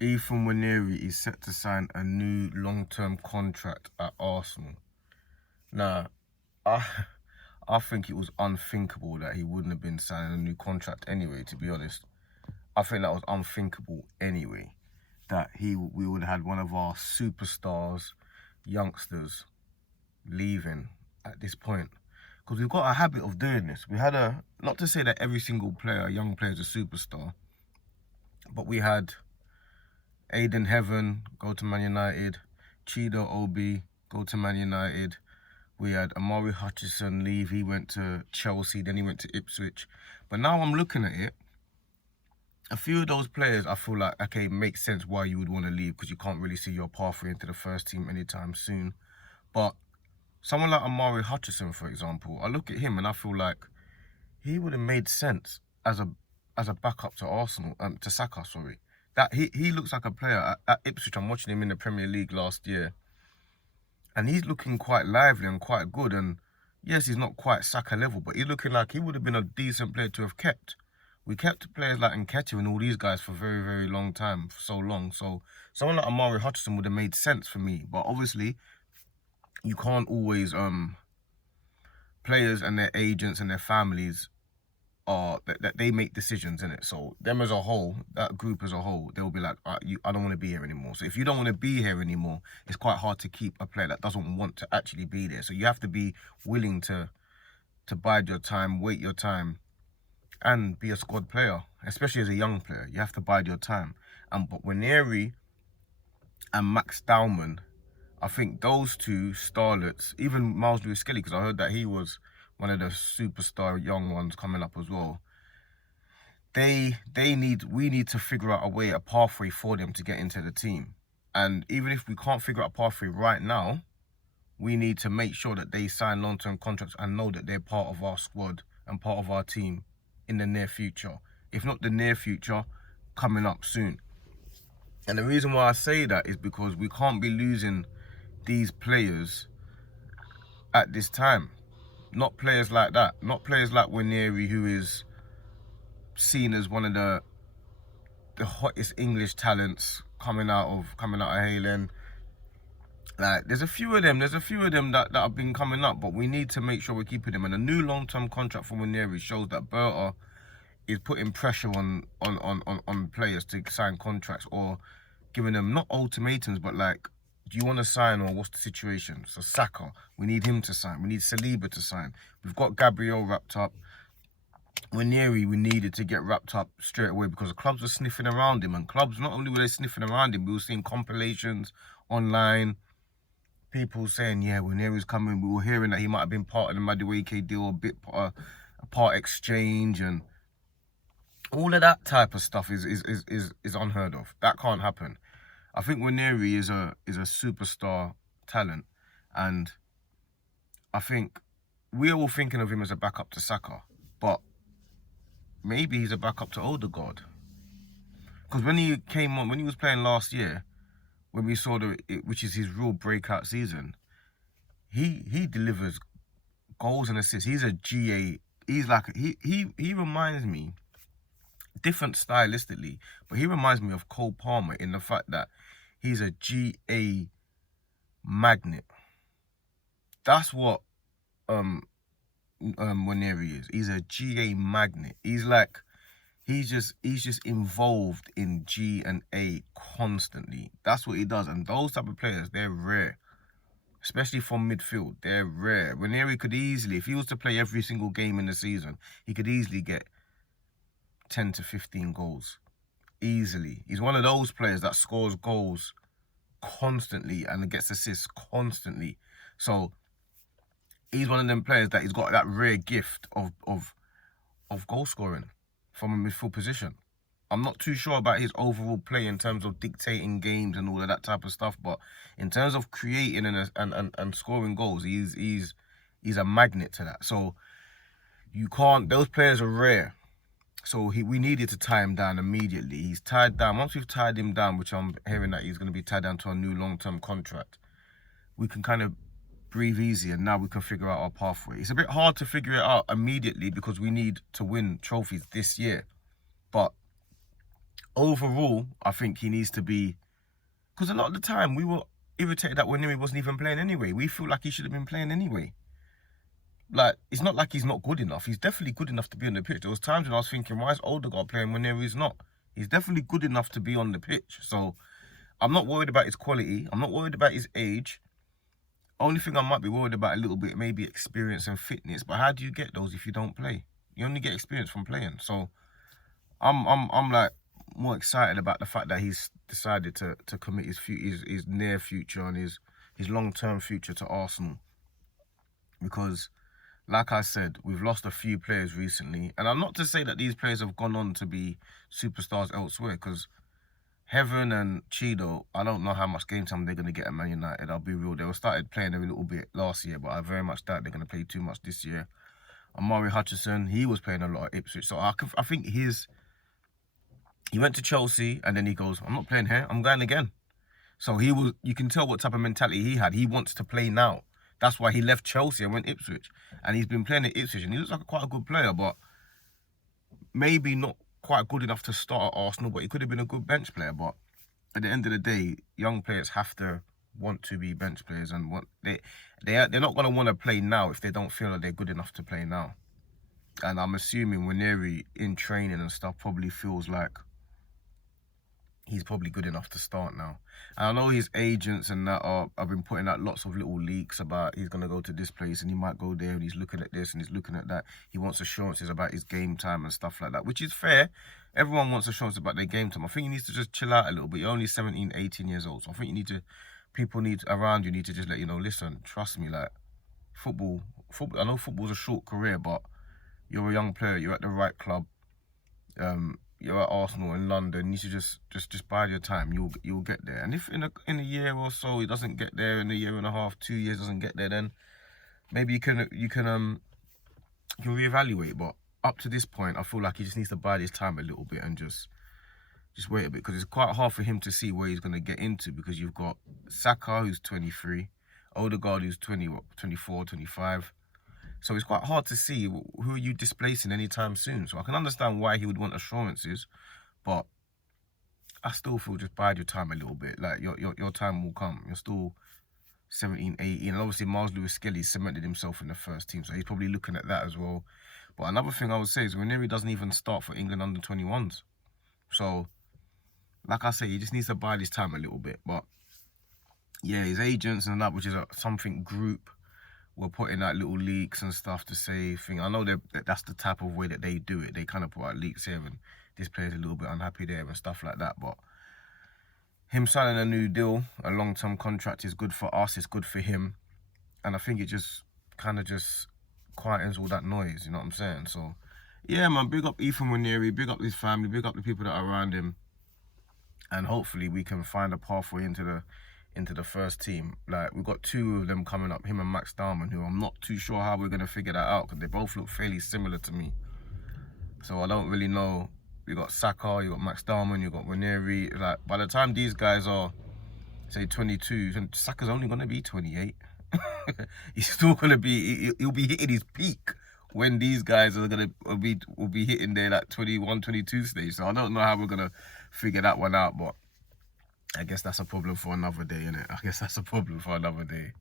Nwaneri is set to sign a new long-term contract at Arsenal. Now, I I think it was unthinkable that he wouldn't have been signing a new contract anyway, to be honest. I think that was unthinkable anyway, that we would have had one of our superstars, youngsters, leaving at this point. Because we've got a habit of doing this. We had not to say that every single player, young player is a superstar, but we had Aiden Heaven go to Man United, Chido Obi go to Man United. We had Amari Hutchinson leave. He went to Chelsea, then he went to Ipswich. But now I'm looking at it, a few of those players, I feel like, okay, it makes sense why you would want to leave, because you can't really see your pathway into the first team anytime soon. But someone like Amari Hutchinson, for example, I look at him and I feel like he would have made sense as a backup to Arsenal, to Saka, sorry. That he looks like a player at Ipswich. I'm watching him in the Premier League last year, and he's looking quite lively and quite good. And yes, he's not quite Saka level, but he's looking like he would have been a decent player to have kept. We kept players like Nketiah and all these guys for a very, very long time, for so long. So someone like Amari Hutchinson would have made sense for me. But obviously, you can't always players and their agents and their families are that they make decisions in it. So them as a whole, that group as a whole, they'll be like, I don't want to be here anymore. So if you don't want to be here anymore, it's quite hard to keep a player that doesn't want to actually be there. So you have to be willing to bide your time, wait your time, and be a squad player, especially as a young player. You have to bide your time. But Nwaneri and Max Dowman, I think those two starlets, even Miles Lewis-Skelly, because I heard that he was one of the superstar young ones coming up as well. We need to figure out a pathway for them to get into the team. And even if we can't figure out a pathway right now, we need to make sure that they sign long-term contracts and know that they're part of our squad and part of our team in the near future. If not the near future, coming up soon. And the reason why I say that is because we can't be losing these players at this time. Not players like that. Not players like Nwaneri, who is seen as one of the hottest English talents coming out of Haaland. Like, there's a few of them that have been coming up, but we need to make sure we're keeping them. And a new long-term contract for Nwaneri shows that Berta is putting pressure on players to sign contracts, or giving them not ultimatums, but like, do you want to sign, or what's the situation? So Saka, we need him to sign. We need Saliba to sign. We've got Gabriel wrapped up. Nwaneri, we needed to get wrapped up straight away, because the clubs were sniffing around him. And clubs, not only were they sniffing around him, we were seeing compilations online, people saying, yeah, Nwaneri's coming. We were hearing that he might have been part of the Madueke deal, a part exchange, and all of that type of stuff is unheard of. That can't happen. I think Nwaneri is a superstar talent, and I think we're all thinking of him as a backup to Saka, but maybe he's a backup to Odegaard. Because when he came on, when he was playing last year, when we saw which is his real breakout season, he delivers goals and assists. He's a GA. He's like he reminds me, different stylistically, but he reminds me of Cole Palmer in the fact that he's a GA magnet. That's what Nwaneri is. He's a GA magnet. He's just involved in G and A constantly. That's what he does. And those type of players, they're rare. Especially from midfield, they're rare. Nwaneri could easily, if he was to play every single game in the season, he could easily get 10 to 15 goals. Easily. He's one of those players that scores goals constantly and gets assists constantly. So he's one of them players that he's got that rare gift of goal scoring from a midfield position. I'm not too sure about his overall play in terms of dictating games and all of that type of stuff, but in terms of creating and scoring goals, he's a magnet to that. So you can't. Those players are rare. So we needed to tie him down immediately. He's tied down. Once we've tied him down, which I'm hearing that he's going to be tied down to a new long-term contract, we can kind of breathe easy, and now we can figure out our pathway. It's a bit hard to figure it out immediately because we need to win trophies this year. But overall, I think he needs to be, because a lot of the time we were irritated that Nwaneri wasn't even playing anyway. We feel like he should have been playing anyway. Like, it's not like he's not good enough. He's definitely good enough to be on the pitch. There was times when I was thinking, why is Odegaard playing when Nwaneri's not? He's definitely good enough to be on the pitch. So I'm not worried about his quality. I'm not worried about his age. Only thing I might be worried about a little bit, maybe experience and fitness. But how do you get those if you don't play? You only get experience from playing. So I'm like more excited about the fact that he's decided to commit his near future and his long-term future to Arsenal. Because, like I said, we've lost a few players recently. And I'm not to say that these players have gone on to be superstars elsewhere, because Heaven and Chido, I don't know how much game time they're going to get at Man United. I'll be real. They started playing a little bit last year, but I very much doubt they're going to play too much this year. Amari Hutchinson, he was playing a lot at Ipswich. So I think he went to Chelsea and then he goes, I'm not playing here, I'm going again. So you can tell what type of mentality he had. He wants to play now. That's why he left Chelsea and went Ipswich. And he's been playing at Ipswich and he looks like quite a good player, but maybe not quite good enough to start at Arsenal, but he could have been a good bench player. But at the end of the day, young players have to want to be bench players, and they're not going to want to play now if they don't feel that they're good enough to play now. And I'm assuming Nwaneri in training and stuff probably feels like he's probably good enough to start now. And I know his agents and that have been putting out lots of little leaks about he's going to go to this place and he might go there and he's looking at this and he's looking at that. He wants assurances about his game time and stuff like that, which is fair. Everyone wants assurance about their game time. I think he needs to just chill out a little bit. You're only 17, 18 years old. So I think people around you need to just let you know, listen, trust me, like, football, I know football's a short career, but you're a young player, you're at the right club, you're at Arsenal in London. You should just bide your time. You'll get there. And if in a year or so he doesn't get there, in a year and a half, 2 years doesn't get there, then maybe you can reevaluate. But up to this point, I feel like he just needs to bide his time a little bit and just wait a bit, because it's quite hard for him to see where he's going to get into, because you've got Saka, who's 23, Odegaard, who's 24, 25. So it's quite hard to see who are you displacing anytime soon. So I can understand why he would want assurances, but I still feel just bide your time a little bit. Like, your time will come. You're still 17, 18. And obviously Miles Lewis-Skelly cemented himself in the first team, so he's probably looking at that as well. But another thing I would say is Nwaneri doesn't even start for England under 21s. So, like I say, he just needs to bide his time a little bit. But yeah, his agents and that, which is something group, were putting out little leaks and stuff to say things. I know that's the type of way that they do it. They kind of put out leaks here and this player's a little bit unhappy there and stuff like that. But him signing a new deal, a long-term contract, is good for us. It's good for him. And I think it just kind of quietens all that noise, you know what I'm saying? So, yeah, man, big up Ethan Nwaneri, big up his family, big up the people that are around him. And hopefully we can find a pathway into the first team. Like, we've got two of them coming up, him and Max Darman, who I'm not too sure how we're going to figure that out, because they both look fairly similar to me. So I don't really know. You got Saka, you got Max Darman, you got Nwaneri. Like, by the time these guys are, say, 22, Saka's only going to be 28. He's still going to be, he'll be hitting his peak when these guys will be hitting their like 21, 22 stage. So I don't know how we're going to figure that one out, but I guess that's a problem for another day, innit? I guess that's a problem for another day.